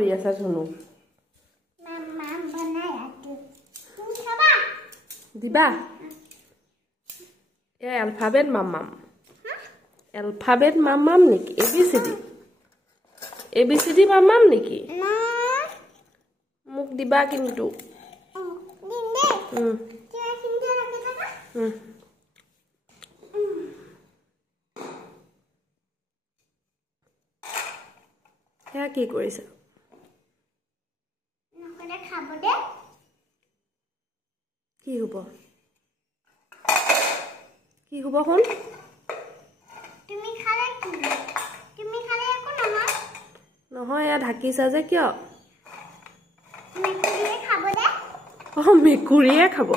কৰি আছা ধুনু মাম বনাই আছো তুমি খাবা দিবা এ এলফাবেট মামাম এলফাবেট মামাম নেকি এবিসিডি মামাম নেকি না মোক দিবা কিন্তু দিন দে কি হিন্দে রাখে থাকা হ্যাঁ কি কৰিছা নকলে খাব দে কি হ'ব শুন তুমি খালে একো নহয় নহয় এয়া ঢাকিছা যে কিয় মেকুৰীয়ে খাব দে মেকুৰীয়ে খাব